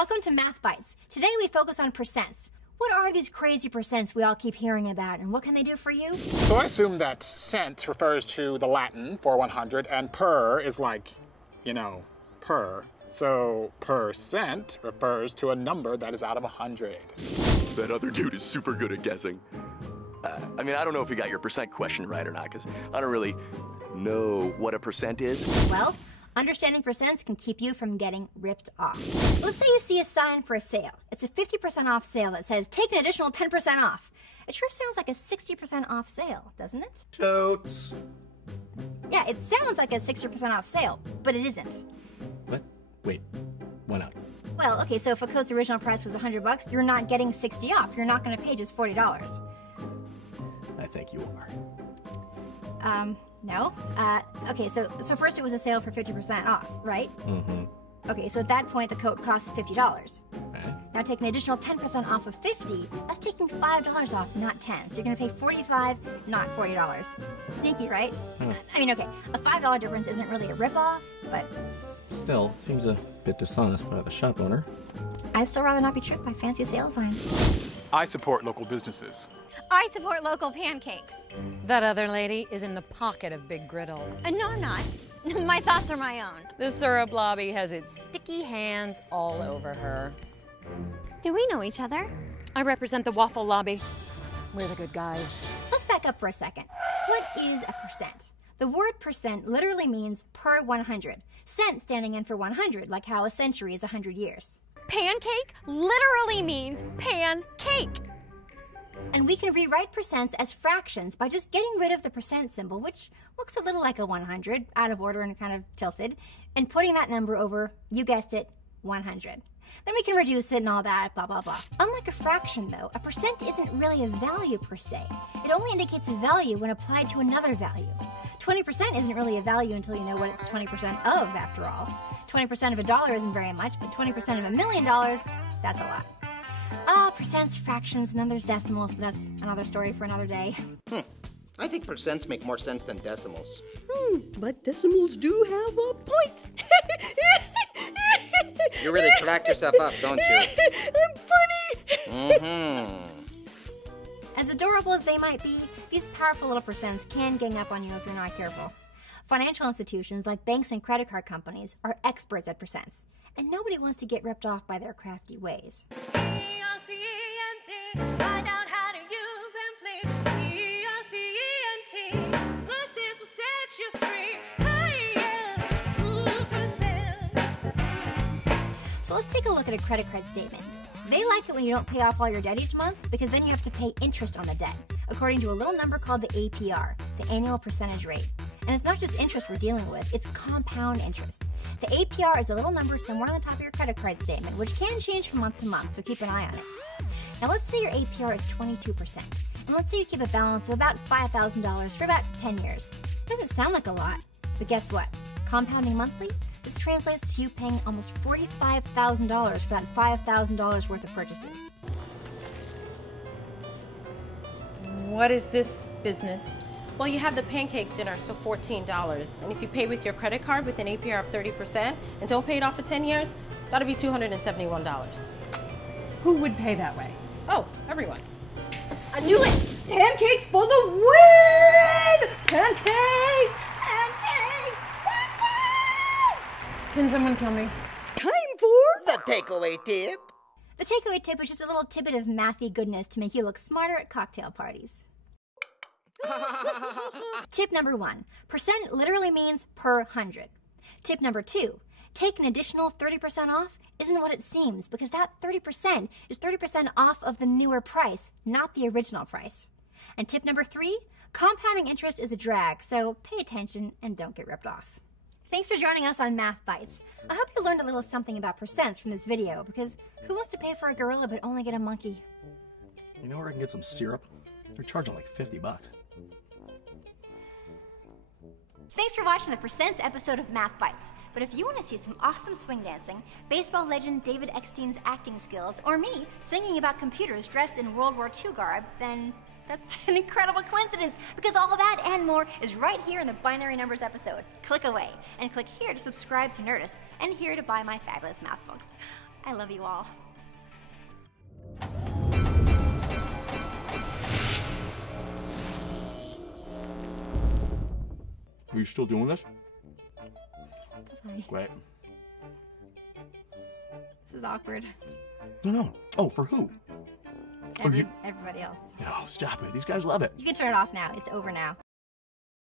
Welcome to Math Bites. Today we focus on percents. What are these crazy percents we all keep hearing about, and what can they do for you? So I assume that cent refers to the Latin for 100, and per is like, you know, per. So percent refers to a number that is out of 100. That other dude is super good at guessing. I mean, I don't know if you got your percent question right or not, because I don't really know what a percent is. Well, understanding percents can keep you from getting ripped off. Let's say you see a sign for a sale. It's a 50% off sale that says, take an additional 10% off. It sure sounds like a 60% off sale, doesn't it? Totes. Yeah, it sounds like a 60% off sale, but it isn't. What? Wait, why not? Well, okay, so if a coat's original price was $100, you're not getting 60 off. You're not going to pay just $40. I think you are. No. Okay, so first it was a sale for 50% off, right? Mm-hmm. Okay, so at that point the coat costs $50. Okay. Now take an additional 10% off of 50, that's taking $5 off, not 10. So you're gonna pay $45, not $40. Sneaky, right? I mean, okay, a $5 difference isn't really a rip-off, but... Still, it seems a bit dishonest by the shop owner. I'd still rather not be tricked by fancy sales signs. I support local businesses. I support local pancakes. That other lady is in the pocket of Big Griddle. No, I'm not. My thoughts are my own. The syrup lobby has its sticky hands all over her. Do we know each other? I represent the waffle lobby. We're the good guys. Let's back up for a second. What is a percent? The word percent literally means per 100. Cent standing in for 100, like how a century is 100 years. Pancake literally means pancake. And we can rewrite percents as fractions by just getting rid of the percent symbol, which looks a little like a 100, out of order and kind of tilted, and putting that number over, you guessed it, 100. Then we can reduce it and all that, blah, blah, blah. Unlike a fraction, though, a percent isn't really a value per se. It only indicates a value when applied to another value. 20% isn't really a value until you know what it's 20% of, after all. 20% of a dollar isn't very much, but 20% of $1 million, that's a lot. Percents, fractions, and then there's decimals, but that's another story for another day. I think percents make more sense than decimals. But decimals do have a point. You really crack yourself up, don't you? I'm funny. As adorable as they might be, these powerful little percents can gang up on you if you're not careful. Financial institutions like banks and credit card companies are experts at percents, and nobody wants to get ripped off by their crafty ways. Find out how to use them, please. E-R-C-E-N-T. Percents will set you free. So let's take a look at a credit card statement. They like it when you don't pay off all your debt each month because then you have to pay interest on the debt, according to a little number called the APR, the annual percentage rate. And it's not just interest we're dealing with, it's compound interest. The APR is a little number somewhere on the top of your credit card statement, which can change from month to month, so keep an eye on it. Now let's say your APR is 22%, and let's say you keep a balance of about $5,000 for about 10 years. Doesn't sound like a lot, but guess what? Compounding monthly? This translates to you paying almost $45,000 for that $5,000 worth of purchases. What is this business? Well, you have the pancake dinner, so $14. And if you pay with your credit card with an APR of 30% and don't pay it off for 10 years, that'll be $271. Who would pay that way? Oh, everyone. I knew it! Pancakes for the win! Pancakes! Pancakes! Pancakes! Can someone kill me? Time for The takeaway tip. The takeaway tip is just a little tidbit of mathy goodness to make you look smarter at cocktail parties. Tip number 1, percent literally means per 100. Tip number 2, take an additional 30% off isn't what it seems, because that 30% is 30% off of the newer price, not the original price. And tip number 3, compounding interest is a drag, so pay attention and don't get ripped off. Thanks for joining us on Math Bites. I hope you learned a little something about percents from this video, because who wants to pay for a gorilla but only get a monkey? You know where I can get some syrup? They're charging like $50. Thanks for watching the Percents episode of Math Bites. But if you want to see some awesome swing dancing, baseball legend David Eckstein's acting skills, or me singing about computers dressed in World War II garb, then that's an incredible coincidence, because all that and more is right here in the Binary Numbers episode. Click away, and click here to subscribe to Nerdist, and here to buy my fabulous math books. I love you all. Are you still doing this? Bye. Great. This is awkward. No. Oh, for who? Everybody else. No, stop it. These guys love it. You can turn it off now. It's over now.